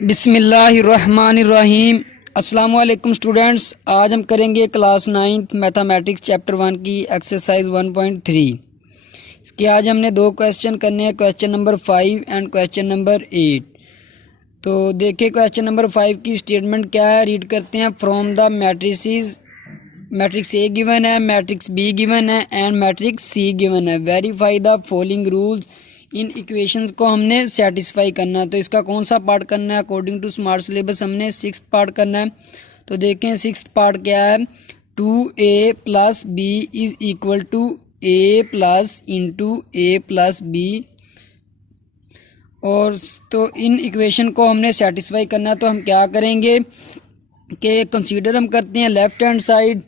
बिस्मिल्लाहिर्रहमानिर्रहीम। अस्सलाम वालेकुम स्टूडेंट्स, आज हम करेंगे क्लास 9th मैथमेटिक्स चैप्टर 1 की एक्सरसाइज 1.3। इसके आज हमने दो क्वेश्चन करने हैं, question number 5 and question number 8। तो देखिए क्वेश्चन नंबर 5 की स्टेटमेंट क्या है, रीड करते हैं। From the matrices, matrix A given है, मैट्रिक्स बी गिवन है एंड मैट्रिक्स सी गिवन है। Verify the following rules. In equations को हमने सेटिस्फाई करना है। तो इसका कौन सा पार्ट करना है? अकॉर्डिंग टू स्मार्ट सिलेबस हमने 6th पार्ट करना है। तो देखें 6th पार्ट क्या है। 2a plus B is equal to a plus into A plus B. और तो इन इक्वेशन को हमने सेटिस्फाई करना है। तो हम क्या करेंगे कि कंसीडर हम करते हैं लेफ्ट हैंड साइड।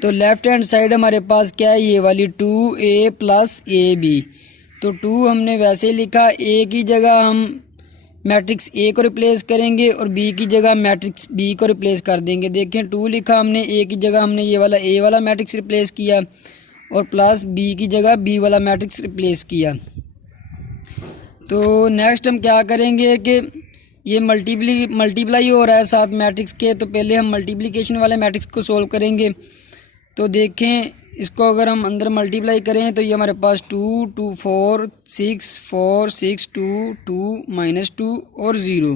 तो लेफ्ट हैंड साइड हमारे पास क्या है, ये वाली 2a प्लस ए बी। तो 2 हमने वैसे लिखा, ए की जगह हम मैट्रिक्स ए को रिप्लेस करेंगे और बी की जगह मैट्रिक्स बी को रिप्लेस कर देंगे। देखें 2 लिखा हमने, ए की जगह हमने ये वाला ए वाला मैट्रिक्स रिप्लेस किया और प्लस बी की जगह बी वाला मैट्रिक्स रिप्लेस किया। तो नेक्स्ट हम क्या करेंगे कि ये मल्टीप्लाई हो रहा है साथ मैट्रिक्स के, तो पहले हम मल्टीप्लिकेशन वाले मैट्रिक्स को सोल्व करेंगे। तो देखें इसको अगर हम अंदर मल्टीप्लाई करें तो ये हमारे पास 2 2 4 6 4 6 2 2 -2 और 0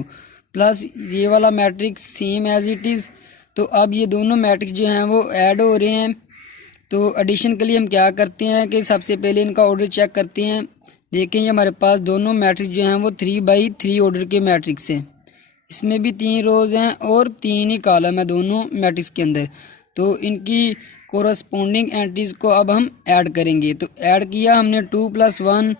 प्लस ये वाला matrix same as it is. तो अब ये दोनों मैट्रिक्स जो हैं वो ऐड हो रहे हैं। तो एडिशन के लिए हम क्या करते हैं कि सबसे पहले इनका ऑर्डर चेक करते हैं। देखें ये हमारे पास दोनों मैट्रिक्स जो हैं वो 3/3 ऑर्डर के मैट्रिक्स हैं। इसमें भी 3 रोज़ हैं और 3 ही कॉलम है दोनों मैट्रिक्स के अंदर। तो इनकी कोरस्पोंडिंग एंट्रीज़ को अब हम ऐड करेंगे। तो ऐड किया हमने 2 + 1,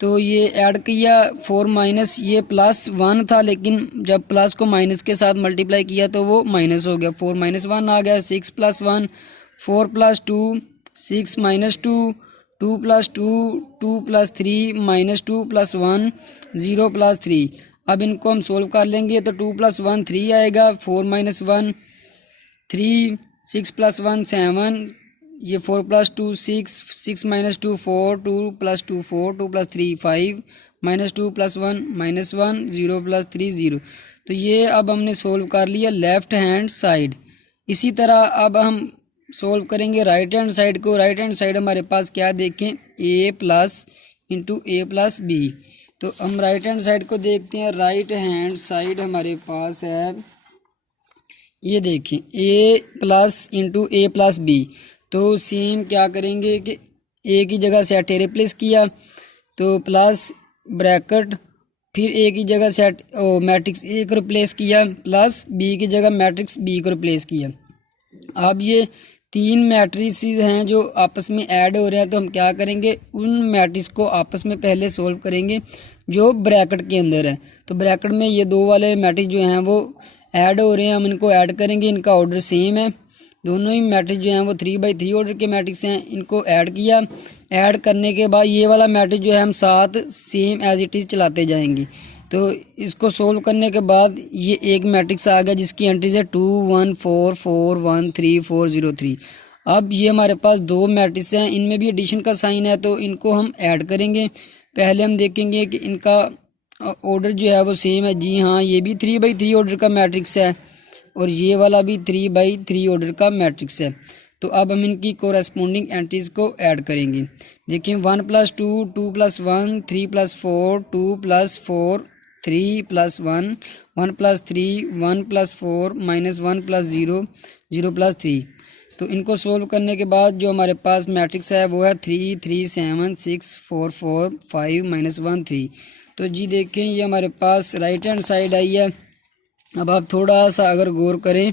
तो ये ऐड किया 4 माइनस ये +1 था, लेकिन जब प्लस को माइनस के साथ मल्टीप्लाई किया तो वो माइनस हो गया। 4 - 1 आ गया। 6 + 1 4 + 2 6 - 2 2 + 2 2 + 3 -2 + 1 0 + 3। अब इनको हम सोल्व कर लेंगे। तो 2 + 1 3 आएगा, 4 - 1 3 6 + 1 7, ये 4 + 2 6 6 - 2 4 2 + 2 4 2 + 3 5 -2 + 1 -1 0 + 3 0। तो ये अब हमने सोल्व कर लिया लेफ़्ट हैंड साइड। इसी तरह अब हम सोल्व करेंगे राइट हैंड साइड को। राइट हैंड साइड हमारे पास क्या देखें, a plus into A plus B. तो हम राइट हैंड साइड को देखते हैं। राइट हैंड साइड हमारे पास है, ये देखें a plus into A plus B. तो सेम क्या करेंगे कि a की जगह सेट ए रिप्लेस किया, तो प्लस ब्रैकेट, फिर a की जगह सेट मैट्रिक्स ए को रिप्लेस किया, प्लस b की जगह मैट्रिक्स b को रिप्लेस किया। अब ये 3 मैट्रिसेस हैं जो आपस में ऐड हो रहे हैं। तो हम क्या करेंगे, उन मैट्रिक्स को आपस में पहले सोल्व करेंगे जो ब्रैकेट के अंदर है। तो ब्रैकेट में ये 2 वाले मैट्रिक्स जो हैं वो ऐड हो रहे हैं, हम इनको ऐड करेंगे। इनका ऑर्डर सेम है, दोनों ही मैट्रिक्स जो हैं वो 3/3 ऑर्डर के मैट्रिक्स हैं। इनको ऐड किया, ऐड करने के बाद ये वाला मैट्रिक्स जो है हम साथ सेम एज इट इज़ चलाते जाएंगे। तो इसको सोल्व करने के बाद ये एक मैट्रिक्स आ गया जिसकी एंट्रीज है 2 1 4 4 1 3 4 0 3। अब ये हमारे पास 2 मैट्रिक्स हैं, इनमें भी एडिशन का साइन है, तो इनको हम ऐड करेंगे। पहले हम देखेंगे कि इनका ऑर्डर जो है वो सेम है। जी हाँ, ये भी 3/3 ऑर्डर का मैट्रिक्स है और ये वाला भी 3/3 ऑर्डर का मैट्रिक्स है। तो अब हम इनकी कोरस्पोंडिंग एंट्रीज़ को ऐड करेंगे। देखिए 1 + 2 2 + 1 3 + 4 2 + 4 3 + 1 1 + 3 1 + 4 -1 + 0 0 + 3। तो इनको सोल्व करने के बाद जो हमारे पास मैट्रिक्स है वो है 3 3 7 6 4 4 5 -1 3। तो जी देखें ये हमारे पास राइट हैंड साइड आई है। अब आप थोड़ा सा अगर गौर करें,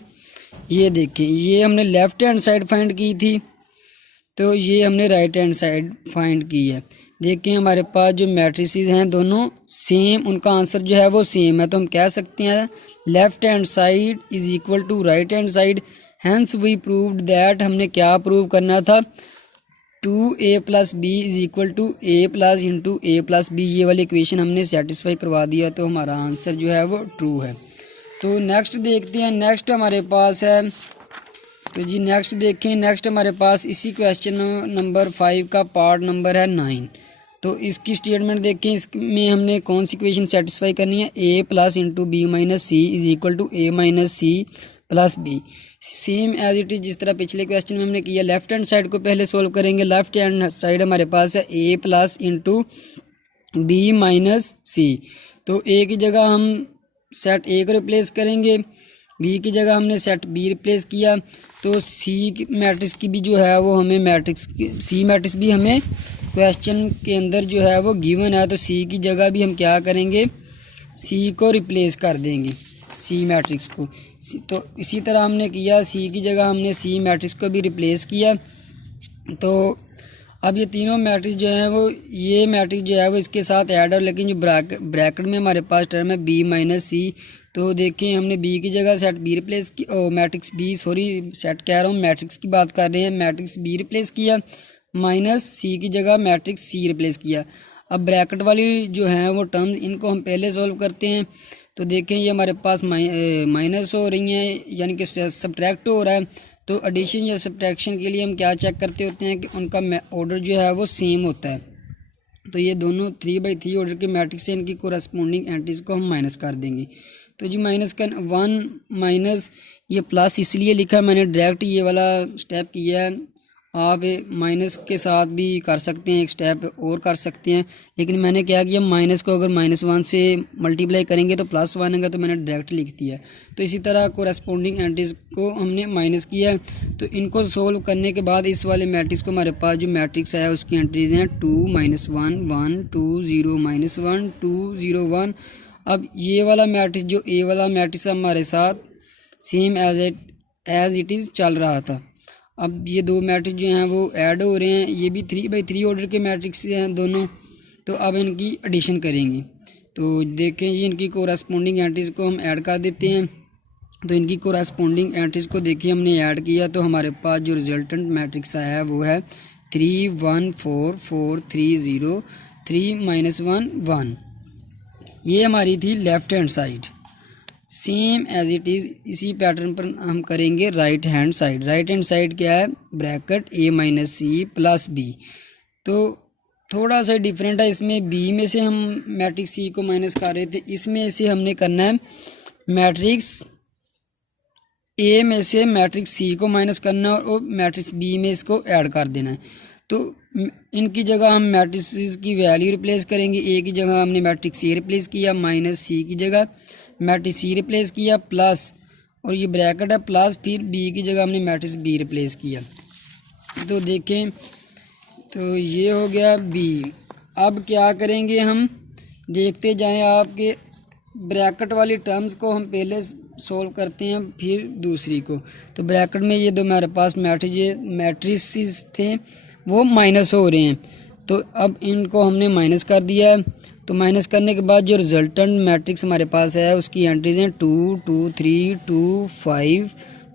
ये देखें ये हमने लेफ़्ट हैंड साइड फाइंड की थी, तो ये हमने राइट हैंड साइड फाइंड की है। देखें हमारे पास जो मैट्रिसेस हैं दोनों सेम, उनका आंसर जो है वो सेम है। तो हम कह सकते हैं left hand side is equal to right hand side. Hence we proved that, हमने क्या प्रूव करना था, 2a + b is equal to a plus into A plus B. ये वाली इक्वेशन हमने सेटिस्फाई करवा दिया, तो हमारा आंसर जो है वो ट्रू है। तो नेक्स्ट देखते हैं। नेक्स्ट हमारे पास है, तो जी नेक्स्ट देखें, नेक्स्ट हमारे पास इसी क्वेश्चन नंबर 5 का पार्ट नंबर है 9। तो इसकी स्टेटमेंट देखें, इसमें हमने कौन सी इक्वेशन सेटिस्फाई करनी है, A plus into B minus C is equal to A minus C plus B. Same as it is जिस तरह पिछले क्वेश्चन में हमने किया, लेफ्ट हैंड साइड को पहले सोल्व करेंगे। लेफ्ट हैंड साइड हमारे पास है A plus into B minus सी। तो ए की जगह हम सेट ए को रिप्लेस करेंगे, बी की जगह हमने सेट बी रिप्लेस किया। तो सी मैट्रिक्स की भी जो है वो हमें सी मैट्रिक्स भी हमें क्वेश्चन के अंदर जो है वो गिवन है। तो सी की जगह भी हम क्या करेंगे, सी को रिप्लेस कर देंगे, सी मैट्रिक्स को। तो इसी तरह हमने किया, सी की जगह हमने सी मैट्रिक्स को भी रिप्लेस किया। तो अब ये तीनों मैट्रिक्स जो हैं वो, ये मैट्रिक्स जो है वो इसके साथ ऐड हो, लेकिन जो ब्रैकेट में हमारे पास टर्म है बी माइनस सी। तो देखें हमने बी की जगह सेट बी रिप्लेस की, मैट्रिक्स बी, सॉरी सेट कह रहा हूँ, मैट्रिक्स की बात कर रहे हैं, मैट्रिक्स बी रिप्लेस किया, माइनस सी की जगह मैट्रिक्स सी रिप्लेस किया। अब ब्रैकेट वाली जो हैं वो टर्म्स, इनको हम पहले सॉल्व करते हैं। तो देखें ये हमारे पास माइनस हो रही हैं, यानी कि सब्ट्रैक्ट हो रहा है। तो एडिशन या सब्ट्रैक्शन के लिए हम क्या चेक करते होते हैं कि उनका ऑर्डर जो है वो सेम होता है। तो ये दोनों 3/3 ऑर्डर के मैट्रिक्स हैं, इनकी कोरस्पोंडिंग एंट्रीज को हम माइनस कर देंगे। तो जी माइनस का 1 माइनस, ये प्लस इसलिए लिखा है मैंने, डायरेक्ट ये वाला स्टेप किया है। आप माइनस के साथ भी कर सकते हैं, एक स्टेप और कर सकते हैं, लेकिन मैंने क्या किया, माइनस को अगर -1 से मल्टीप्लाई करेंगे तो +1 आएगा, तो मैंने डायरेक्ट लिख दिया। तो इसी तरह कोरस्पोंडिंग एंट्रीज को हमने माइनस किया है। तो इनको सोल्व करने के बाद इस वाले मैट्रिक्स को, हमारे पास जो मैट्रिक्स है उसकी एंट्रीज हैं 2 -1 1 2 0 -1 2 0 1। अब ये वाला मैट्रिक्स, जो ए वाला मैट्रिक्स हमारे साथ सेम एज इट इज़ चल रहा था। अब ये दो मैट्रिक्स जो हैं वो ऐड हो रहे हैं, ये भी 3/3 ऑर्डर के मैट्रिक्स हैं दोनों। तो अब इनकी एडिशन करेंगे। तो देखें जी, इनकी कोरस्पोंडिंग एंट्रीज को हम ऐड कर देते हैं। तो इनकी कोरस्पोंडिंग एंट्रीज को देखिए हमने ऐड किया, तो हमारे पास जो रिजल्टेंट मैट्रिक्स आया है वो है 3 1 4 4 3 0 3 -1 1। ये हमारी थी left hand side. Same as it is इसी पैटर्न पर हम करेंगे right hand side. Right hand side क्या है, bracket A minus C plus B. तो थोड़ा सा डिफरेंट है, इसमें बी में से हम मैट्रिक्स सी को माइनस कर रहे थे, इसमें से हमने करना है मैट्रिक्स ए में से मैट्रिक्स सी को माइनस करना है और मैट्रिक्स बी में इसको ऐड कर देना है। तो इनकी जगह हम मैट्रिक्स की वैल्यू रिप्लेस करेंगे। ए की जगह हमने मैट्रिक्स ए रिप्लेस किया, माइनस सी की जगह मैट्रिक्स सी रिप्लेस किया, प्लस, और ये ब्रैकेट है प्लस, फिर बी की जगह हमने मैट्रिक्स बी रिप्लेस किया। तो देखें, तो ये हो गया बी। अब क्या करेंगे, हम देखते जाएं, आपके ब्रैकेट वाली टर्म्स को हम पहले सोल्व करते हैं, फिर दूसरी को। तो ब्रैकेट में ये दो हमारे पास मैट्रिक्स थे वो माइनस हो रहे हैं, तो अब इनको हमने माइनस कर दिया है। तो माइनस करने के बाद जो रिजल्टेंट मैट्रिक्स हमारे पास है उसकी एंट्रीज हैं 2 2 3 2 5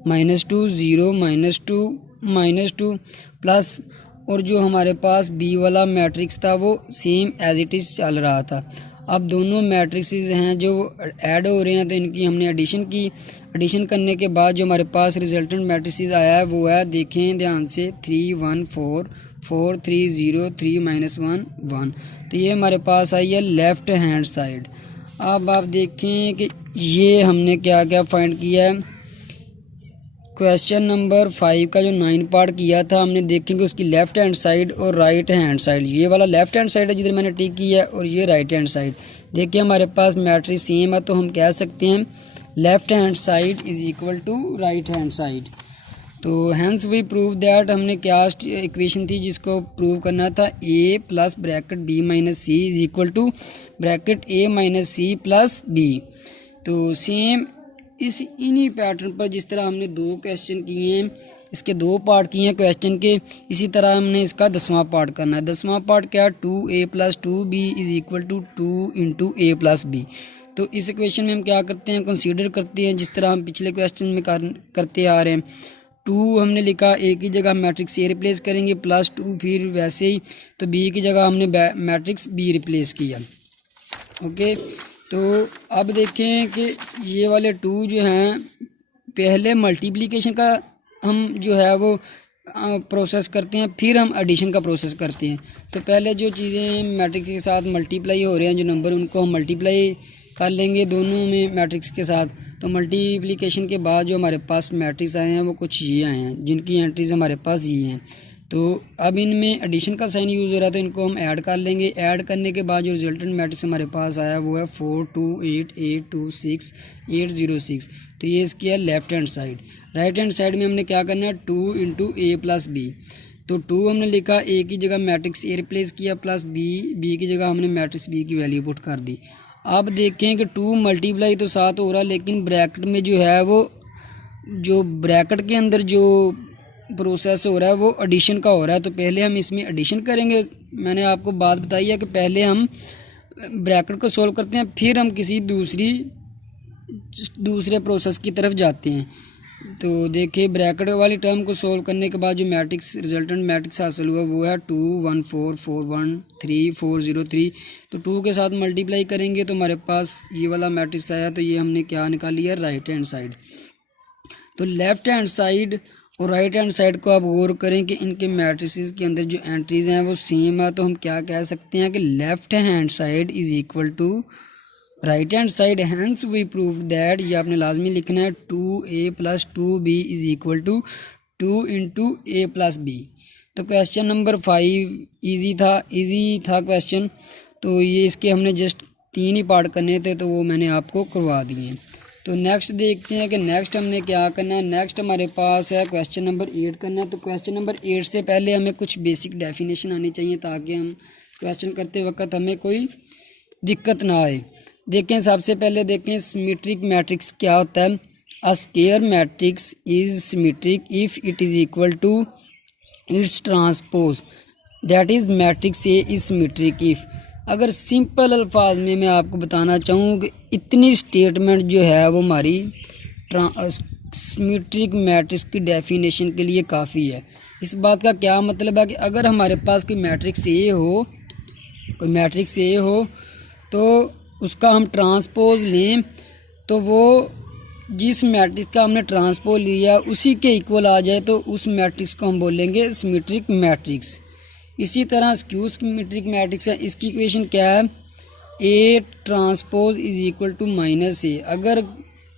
-2 0 -2 -2 प्लस, और जो हमारे पास बी वाला मैट्रिक्स था वो सेम एज इट इज़ चल रहा था। अब दोनों मैट्रिक्सेस हैं जो ऐड हो रहे हैं, तो इनकी हमने एडिशन की। एडिशन करने के बाद जो हमारे पास रिजल्टेंट मैट्रिक्स आया है वो है, देखें ध्यान से, 3 1 4 4 3 0 3 -1 1। तो ये हमारे पास आई है लेफ़्ट हैंड साइड। अब आप देखें कि ये हमने क्या क्या फाइंड किया है। क्वेश्चन नंबर 5 का जो 9 पार्ट किया था हमने, देखेंगे उसकी लेफ़्ट हैंड साइड और राइट हैंड साइड। ये वाला लेफ़्ट हैंड साइड है जिधर मैंने टिक किया है, और ये राइट हैंड साइड। देखिए हमारे पास मैट्रिक्स सेम है, तो हम कह सकते हैं left hand side is equal to right hand side. तो हैंस वी प्रूव दैट, हमने क्या इक्वेशन थी जिसको प्रूव करना था, A plus bracket B minus C is equal to bracket A minus C plus B. तो सेम इन्हीं pattern पर जिस तरह हमने 2 क्वेश्चन किए हैं, इसके 2 पार्ट किए हैं क्वेश्चन के, इसी तरह हमने इसका 10वां पार्ट करना है। 10वां पार्ट क्या है, 2a + 2b is equal to 2 × a + b। तो इस इक्वेशन में हम क्या करते हैं, कंसीडर करते हैं जिस तरह हम पिछले क्वेश्चन में करते आ रहे हैं। 2 हमने लिखा, ए की जगह मैट्रिक्स ए रिप्लेस करेंगे, +2, फिर वैसे ही तो बी की जगह हमने मैट्रिक्स बी रिप्लेस किया। ओके, तो अब देखें कि ये वाले 2 जो हैं, पहले मल्टीप्लिकेशन का हम जो है वो प्रोसेस करते हैं, फिर हम एडिशन का प्रोसेस करते हैं। तो पहले जो चीज़ें मैट्रिक्स के साथ मल्टीप्लाई हो रहे हैं, जो नंबर, उनको हम मल्टीप्लाई कर लेंगे दोनों में मैट्रिक्स के साथ। तो मल्टीप्लिकेशन के बाद जो हमारे पास मैट्रिक्स आए हैं वो कुछ ये आए हैं, जिनकी एंट्रीज हमारे पास ये हैं। तो अब इनमें एडिशन का साइन यूज़ हो रहा है, तो इनको हम ऐड कर लेंगे। ऐड करने के बाद जो रिजल्टेंट मैट्रिक्स हमारे पास आया वो है 4 2 8 8 2 6 8 0 6। तो ये इसकी है left hand side. Right hand side में हमने क्या करना है, 2 × A + B। तो 2 हमने लिखा, A की जगह मैट्रिक्स A रिप्लेस किया, प्लस B की जगह हमने मैट्रिक्स B की वैल्यू पुट कर दी। अब देखें कि 2 मल्टीप्लाई तो 7 हो रहा, लेकिन ब्रैकेट में जो है वो, जो ब्रैकेट के अंदर जो प्रोसेस हो रहा है वो एडिशन का हो रहा है। तो पहले हम इसमें एडिशन करेंगे। मैंने आपको बात बताई है कि पहले हम ब्रैकेट को सॉल्व करते हैं, फिर हम किसी दूसरे प्रोसेस की तरफ जाते हैं। तो देखिए, ब्रैकेट वाली टर्म को सॉल्व करने के बाद जो मैट्रिक्स रिजल्टेंट मैट्रिक्स हासिल हुआ वो है 2 1 4 4 1 3 4 0 3। तो 2 के साथ मल्टीप्लाई करेंगे तो हमारे पास ये वाला मैट्रिक्स आया। तो ये हमने क्या निकाली है, राइट हैंड साइड। तो लेफ्ट हैंड साइड और राइट हैंड साइड को आप गौर करें कि इनके मैट्रिसेस के अंदर जो एंट्रीज हैं वो सेम है। तो हम क्या कह सकते हैं कि left hand side is equal to right hand side. Hence we prove that, ये आपने लाजमी लिखना है, 2A + 2B is equal to 2 × A + B। तो क्वेश्चन नंबर 5 इजी था क्वेश्चन। तो ये इसके हमने जस्ट 3 ही पार्ट करने थे, तो वो मैंने आपको करवा दिए। तो नेक्स्ट देखते हैं कि नेक्स्ट हमने क्या करना है। नेक्स्ट हमारे पास है क्वेश्चन नंबर 8 करना। तो क्वेश्चन नंबर 8 से पहले हमें कुछ बेसिक डेफिनेशन आनी चाहिए, ताकि हम क्वेश्चन करते वक्त हमें कोई दिक्कत ना आए। देखें, सबसे पहले देखें सिमेट्रिक मैट्रिक्स क्या होता है। A square matrix is symmetric if it is equal to its transpose, that is matrix A is symmetric if. अगर सिंपल अल्फाज में मैं आपको बताना चाहूँ कि इतनी स्टेटमेंट जो है वो हमारी सिमेट्रिक मैट्रिक्स की डेफिनेशन के लिए काफ़ी है। इस बात का क्या मतलब है कि अगर हमारे पास कोई मैट्रिक्स ए हो तो उसका हम ट्रांसपोज लें, तो वो जिस मैट्रिक्स का हमने ट्रांसपोज लिया उसी के इक्वल आ जाए, तो उस मैट्रिक्स को हम बोलेंगे सिमेट्रिक मैट्रिक्स। इसी तरह स्क्यू सिमेट्रिक मैट्रिक्स है, इसकी इक्वेशन क्या है, A transpose is equal to -A। अगर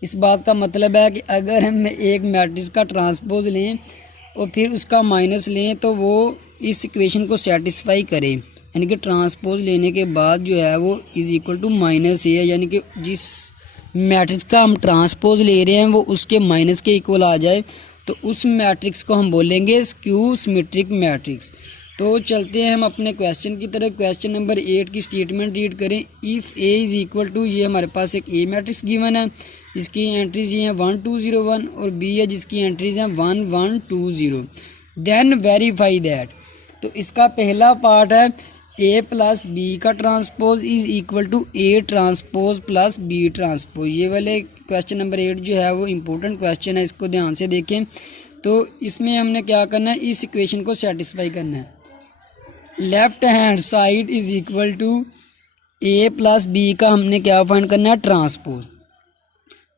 इस बात का मतलब है कि अगर हम एक मैट्रिक्स का ट्रांसपोज लें और फिर उसका माइनस लें तो वो इस इक्वेशन को सेटिस्फाई करे, यानी कि ट्रांसपोज लेने के बाद जो है वो इज इक्वल टू -A है, यानी कि जिस मैट्रिक्स का हम ट्रांसपोज ले रहे हैं वो उसके माइनस के इक्वल आ जाए, तो उस मैट्रिक्स को हम बोलेंगे स्क्यू सिमेट्रिक मैट्रिक्स। तो चलते हैं हम अपने क्वेश्चन की तरफ। क्वेश्चन नंबर 8 की स्टेटमेंट रीड करें। If A is equal to, ये हमारे पास एक A मैट्रिक्स गिवन है जिसकी एंट्रीज ये हैं 1 2 0 1, और B है जिसकी एंट्रीज हैं 1 1 2 0। Then verify that. तो इसका पहला पार्ट है A + B का transpose is equal to A transpose + B transpose. ये वाले क्वेश्चन नंबर 8 जो है वो इम्पोर्टेंट क्वेश्चन है, इसको ध्यान से देखें। तो इसमें हमने क्या करना है, इस इक्वेशन को सेटिस्फाई करना है। Left hand side is equal to A + B का हमने क्या फाइंड करना है, ट्रांसपोज।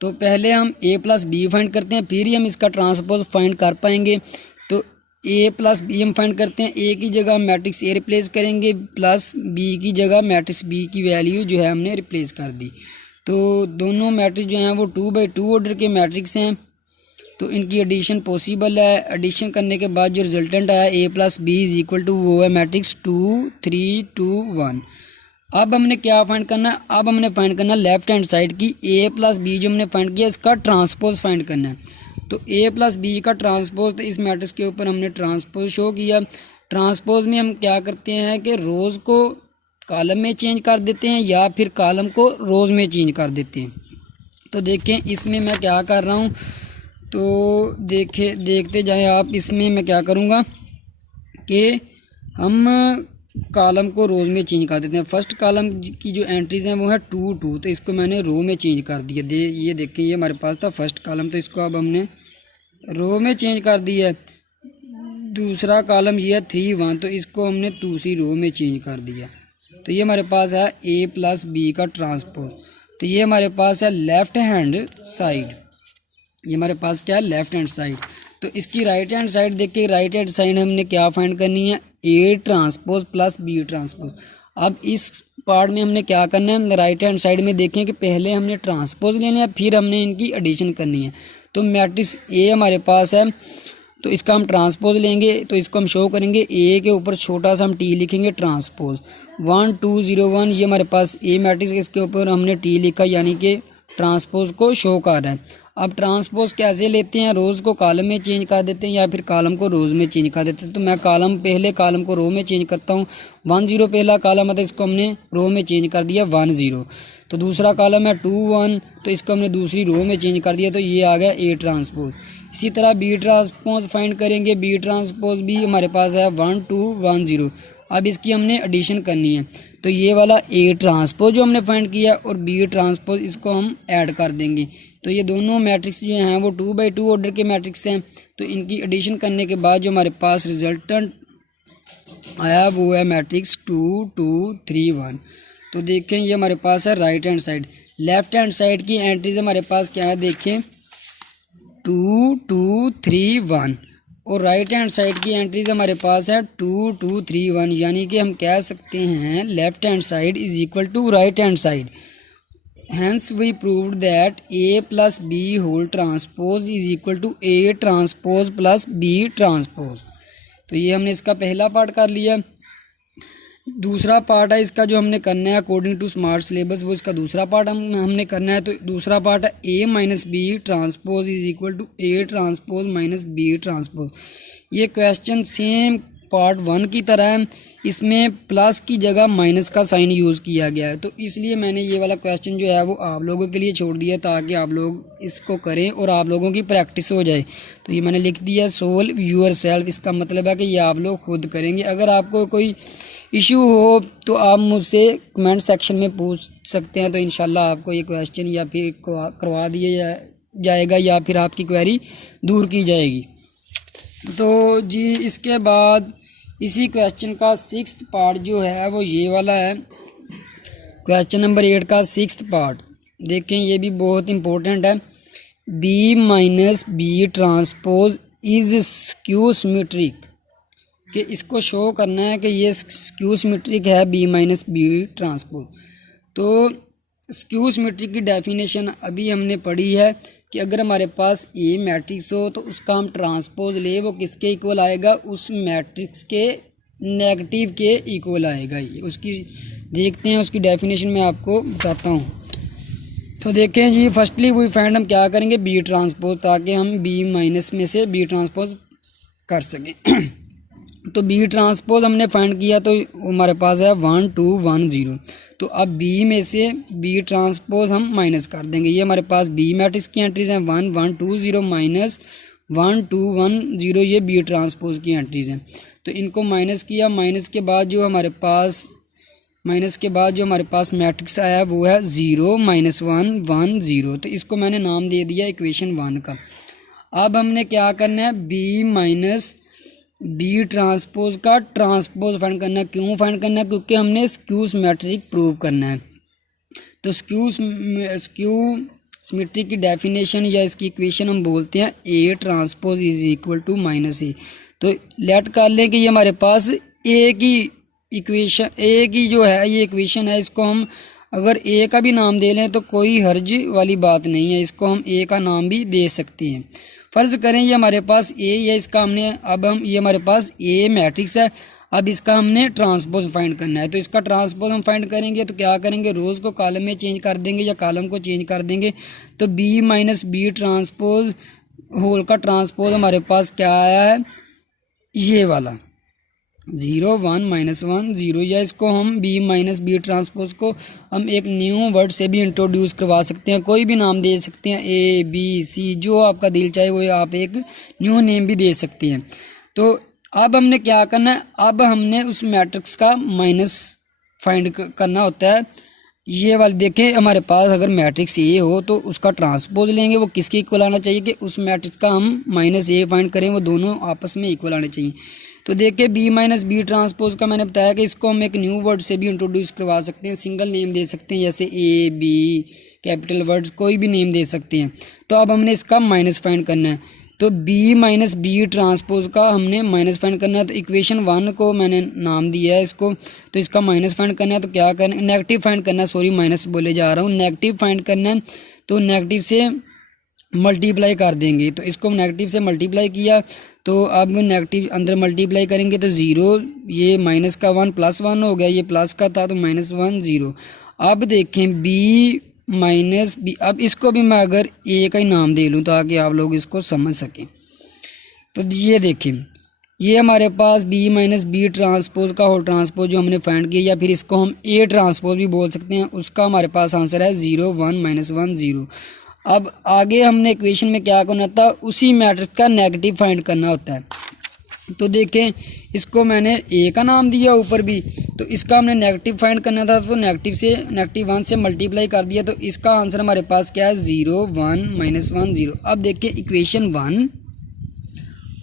तो पहले हम A + B फाइंड करते हैं, फिर ही हम इसका ट्रांसपोज फाइंड कर पाएंगे। तो A + B हम फाइंड करते हैं, A की जगह मैट्रिक्स A रिप्लेस करेंगे, प्लस B की जगह मैट्रिक्स B की वैल्यू जो है हमने रिप्लेस कर दी। तो दोनों मैट्रिक्स जो हैं वो 2/2 ऑर्डर के मैट्रिक्स हैं, तो इनकी एडिशन पॉसिबल है। एडिशन करने के बाद जो रिजल्टेंट आया A + B is equal to वो है मैट्रिक्स 2 3 2 1। अब हमने क्या फाइंड करना है, अब हमने फाइंड करना है लेफ्ट हैंड साइड की A + B जो हमने फाइंड किया इसका ट्रांसपोज फाइंड करना है। तो A + B का ट्रांसपोज, तो इस मैट्रिक्स के ऊपर हमने ट्रांसपोज शो किया। ट्रांसपोज में हम क्या करते हैं कि रोज़ को कॉलम में चेंज कर देते हैं या फिर कॉलम को रोज़ में चेंज कर देते हैं। तो देखें इसमें मैं क्या कर रहा हूँ, तो देखते जाएं आप। इसमें मैं क्या करूँगा कि हम कॉलम को रोज़ में चेंज कर देते हैं। फर्स्ट कॉलम की जो एंट्रीज़ हैं वो है 2 2, तो इसको मैंने रो में चेंज कर दिया। ये देखें, ये हमारे पास था फर्स्ट कॉलम, तो इसको अब हमने रो में चेंज कर दिया। दूसरा कॉलम ये है 3 1, तो इसको हमने दूसरी रो में चेंज कर दिया। तो ये हमारे पास है A + B का ट्रांसपोज। तो ये हमारे पास है लेफ्ट हैंड साइड, ये हमारे पास क्या है, लेफ्ट हैंड साइड। तो इसकी राइट हैंड साइड देखिए, राइट हैंड साइड हमने क्या फाइंड करनी है, A transpose plus B transpose. अब इस पार्ट में हमने क्या करना है, राइट हैंड साइड में देखें कि पहले हमने ट्रांसपोज लेना है, फिर हमने इनकी एडिशन करनी है। तो मैट्रिक्स ए हमारे पास है, तो इसका हम ट्रांसपोज लेंगे, तो इसको हम शो करेंगे, ए के ऊपर छोटा सा हम टी लिखेंगे, ट्रांसपोज 1 2 0 1, ये हमारे पास ए मैट्रिक्स, इसके ऊपर हमने टी लिखा, यानी कि ट्रांसपोज को शो कर रहा है। अब ट्रांसपोज कैसे लेते हैं, रोज़ को कॉलम में चेंज कर देते हैं या फिर कॉलम को रोज़ में चेंज कर देते हैं। तो मैं पहले कॉलम को रो में चेंज करता हूँ। 1 0 पहला कॉलम है, तो इसको हमने रो में चेंज कर दिया 1 0। तो दूसरा कॉलम है 2 1, तो इसको हमने दूसरी रो में चेंज कर दिया, तो ये आ गया ए ट्रांसपोज। इसी तरह बी ट्रांसपोज फाइंड करेंगे, बी ट्रांसपोज भी हमारे पास है 1 2 1 0। अब इसकी हमने एडिशन करनी है, तो ये वाला ए ट्रांसपोज जो हमने फाइंड किया और बी ट्रांसपोज, इसको हम ऐड कर देंगे। तो ये दोनों मैट्रिक्स जो हैं वो 2 by 2 ऑर्डर के मैट्रिक्स हैं। तो इनकी एडिशन करने के बाद जो हमारे पास रिजल्टेंट आया वो है मैट्रिक्स 2 2 3 1। तो देखें ये हमारे पास है right hand side. Left hand side की एंट्रीज हमारे पास क्या है, देखें 2 2 3 1, और राइट हैंड साइड की एंट्रीज हमारे पास है 2 2 3 1, यानी कि हम कह सकते हैं left hand side is equal to right hand side. Hence we proved that A plus B whole transpose is equal to A transpose plus B transpose। तो ये हमने इसका पहला पार्ट कर लिया। दूसरा पार्ट है इसका जो हमने करना है अकॉर्डिंग टू स्मार्ट सिलेबस, वो इसका दूसरा पार्ट हमने करना है। तो दूसरा पार्ट है A minus B transpose is equal to A transpose minus B transpose. ये क्वेश्चन सेम पार्ट 1 की तरह है, इसमें प्लस की जगह माइनस का साइन यूज़ किया गया है। तो इसलिए मैंने ये वाला क्वेश्चन जो है वो आप लोगों के लिए छोड़ दिया, ताकि आप लोग इसको करें और आप लोगों की प्रैक्टिस हो जाए। तो ये मैंने लिख दिया सोल्व यूर सेल्फ, इसका मतलब है कि ये आप लोग खुद करेंगे। अगर आपको कोई इशू हो तो आप मुझसे कमेंट सेक्शन में पूछ सकते हैं, तो इंशाल्लाह आपको ये क्वेश्चन या फिर करवा दिया जाएगा या फिर आपकी क्वेरी दूर की जाएगी। तो जी इसके बाद इसी क्वेश्चन का 6th पार्ट जो है वो ये वाला है, क्वेश्चन नंबर 8 का 6th पार्ट। देखें ये भी बहुत इम्पोर्टेंट है। B minus B transpose is skew symmetric, कि इसको शो करना है कि ये स्क्यू सिमेट्रिक है बी माइनस बी ट्रांसपोज। तो स्क्यू सिमेट्रिक की डेफिनेशन अभी हमने पढ़ी है कि अगर हमारे पास ए मैट्रिक्स हो तो उसका हम ट्रांसपोज ले, वो किसके इक्वल आएगा, उस मैट्रिक्स के नेगेटिव के इक्वल आएगा। ये उसकी देखते हैं, उसकी डेफिनेशन मैं आपको बताता हूँ। तो देखें जी, फर्स्टली वी फाइंड, हम क्या करेंगे बी ट्रांसपोज, ताकि हम बी माइनस में से बी ट्रांसपोज कर सकें। तो बी ट्रांसपोज हमने फाइंड किया, तो हमारे पास है 1 2 1 0। तो अब बी में से बी ट्रांसपोज हम माइनस कर देंगे। ये हमारे पास बी मैट्रिक्स की एंट्रीज हैं 1 1 2 0 माइनस 1 2 1 0, ये बी ट्रांसपोज की एंट्रीज हैं। तो इनको माइनस किया, माइनस के बाद जो हमारे पास मैट्रिक्स आया वो है 0 -1 1 0। तो इसको मैंने नाम दे दिया इक्वेशन 1 का। अब हमने क्या करना है, बी माइनस बी ट्रांसपोज का ट्रांसपोज फाइंड करना है। क्यों फाइंड करना है, क्योंकि हमने स्क्यू सिमेट्रिक प्रूव करना है। तो स्क्यू सिमेट्रिक की डेफिनेशन या इसकी इक्वेशन हम बोलते हैं A transpose is equal to minus A. तो लेट कर लें कि ये हमारे पास ए की इक्वेशन, ए की जो है ये इक्वेशन है, इसको हम अगर ए का भी नाम दे लें तो कोई हर्ज वाली बात नहीं है, इसको हम ए का नाम भी दे सकते हैं। फ़र्ज़ करें ये हमारे पास ए या इसका हमने, अब हम ये हमारे पास ए मैट्रिक्स है, अब इसका हमने ट्रांसपोज फाइंड करना है। तो इसका ट्रांसपोज हम फाइंड करेंगे तो क्या करेंगे, रोज़ को कॉलम में चेंज कर देंगे या कॉलम को चेंज कर देंगे। तो B minus B transpose whole का ट्रांसपोज हमारे पास क्या आया है, ये वाला 0 1 -1 0, या इसको हम बी माइनस बी ट्रांसपोज को हम एक न्यू वर्ड से भी इंट्रोड्यूस करवा सकते हैं, कोई भी नाम दे सकते हैं, ए बी सी, जो आपका दिल चाहे वो आप एक न्यू नेम भी दे सकते हैं। तो अब हमने क्या करना है, अब हमने उस मैट्रिक्स का माइनस फाइंड करना होता है। ये वाले देखें, हमारे पास अगर मैट्रिक्स ए हो तो उसका ट्रांसपोज लेंगे, वो किसके इक्वल आना चाहिए कि उस मैट्रिक्स का हम माइनस ए फाइंड करें, वो दोनों आपस में इक्वल आने चाहिए। तो देखिए बी माइनस बी ट्रांसपोज का मैंने बताया कि इसको हम एक न्यू वर्ड से भी इंट्रोड्यूस करवा सकते हैं, सिंगल नेम दे सकते हैं, जैसे ए बी कैपिटल वर्ड्स कोई भी नेम दे सकते हैं। तो अब हमने इसका माइनस फाइंड करना है। तो b माइनस बी ट्रांसपोज का हमने माइनस फाइंड करना है। तो इक्वेशन 1 को मैंने नाम दिया है इसको, तो इसका माइनस फाइंड करना है। तो क्या करना, नेगेटिव फाइंड करना है, सॉरी माइनस बोले जा रहा हूँ, नेगेटिव फाइंड करना है। तो नेगेटिव से मल्टीप्लाई कर देंगे, तो इसको नेगेटिव से मल्टीप्लाई किया, तो अब नेगेटिव अंदर मल्टीप्लाई करेंगे तो 0, ये माइनस का 1 प्लस 1 हो गया, ये प्लस का था तो माइनस 1 0। अब देखें b माइनस बी, अब इसको भी मैं अगर a का ही नाम दे लूँ ताकि आप लोग इसको समझ सकें। तो ये देखें, ये हमारे पास b माइनस बी ट्रांसपोज का होल ट्रांसपोज जो हमने फाइंड किया, या फिर इसको हम a ट्रांसपोज भी बोल सकते हैं, उसका हमारे पास आंसर है 0 1 माइनस 1 0। अब आगे हमने इक्वेशन में क्या करना था, उसी मैट्रिक्स का नेगेटिव फाइंड करना होता है। तो देखें, इसको मैंने a का नाम दिया ऊपर भी, तो इसका हमने नेगेटिव फाइंड करना था, तो नेगेटिव 1 से मल्टीप्लाई कर दिया, तो इसका आंसर हमारे पास क्या है 0 1 माइनस 1 0। अब देखिए इक्वेशन 1,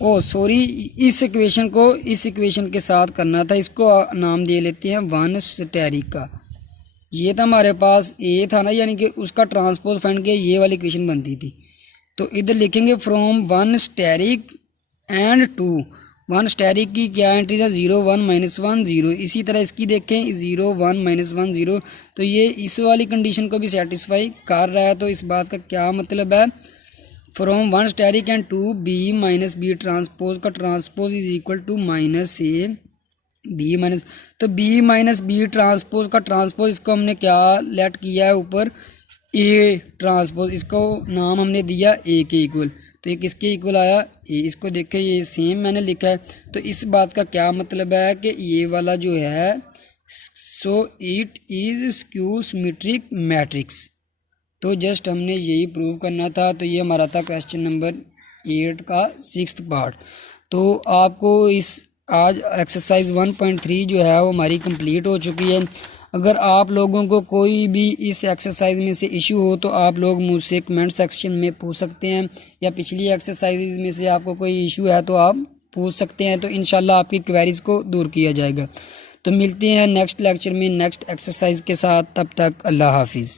ओ सॉरी, इस इक्वेशन के साथ करना था, इसको नाम दे लेते हैं 1 स्टेरिक का। ये था हमारे पास a था ना, यानी कि उसका ट्रांसपोज फाइंड किया, ये वाली इक्वेशन बनती थी। तो इधर लिखेंगे फ्रॉम 1 स्टेरिक एंड 2, 1 स्टेरिक की क्या एंट्रीज है 0 1 माइनस 1 0। इसी तरह इसकी देखें 0 1 माइनस 1 0, तो ये इस वाली कंडीशन को भी सेटिस्फाई कर रहा है। तो इस बात का क्या मतलब है, from 1 asterisk and 2 b minus B transpose का transpose is equal to minus a b minus, तो b माइनस बी ट्रांसपोज का ट्रांसपोज, इसको हमने क्या लेट किया है ऊपर a ट्रांसपोज, इसको नाम हमने दिया a के इक्वल, तो ये किसके इक्वल आया a। इसको देखें ये सेम मैंने लिखा है। तो इस बात का क्या मतलब है कि ये वाला जो है, so it is skew symmetric matrix. तो जस्ट हमने यही प्रूव करना था। तो ये हमारा था क्वेश्चन नंबर 8 का 6th पार्ट। तो आपको इस आज एक्सरसाइज 1.3 जो है वो हमारी कंप्लीट हो चुकी है। अगर आप लोगों को कोई भी इस एक्सरसाइज में से इशू हो तो आप लोग मुझसे कमेंट सेक्शन में पूछ सकते हैं, या पिछली एक्सरसाइज में से आपको कोई इशू है तो आप पूछ सकते हैं। तो इंशाल्लाह आपकी क्वेरीज को दूर किया जाएगा। तो मिलते हैं नेक्स्ट लेक्चर में नेक्स्ट एक्सरसाइज के साथ, तब तक अल्लाह हाफिज़।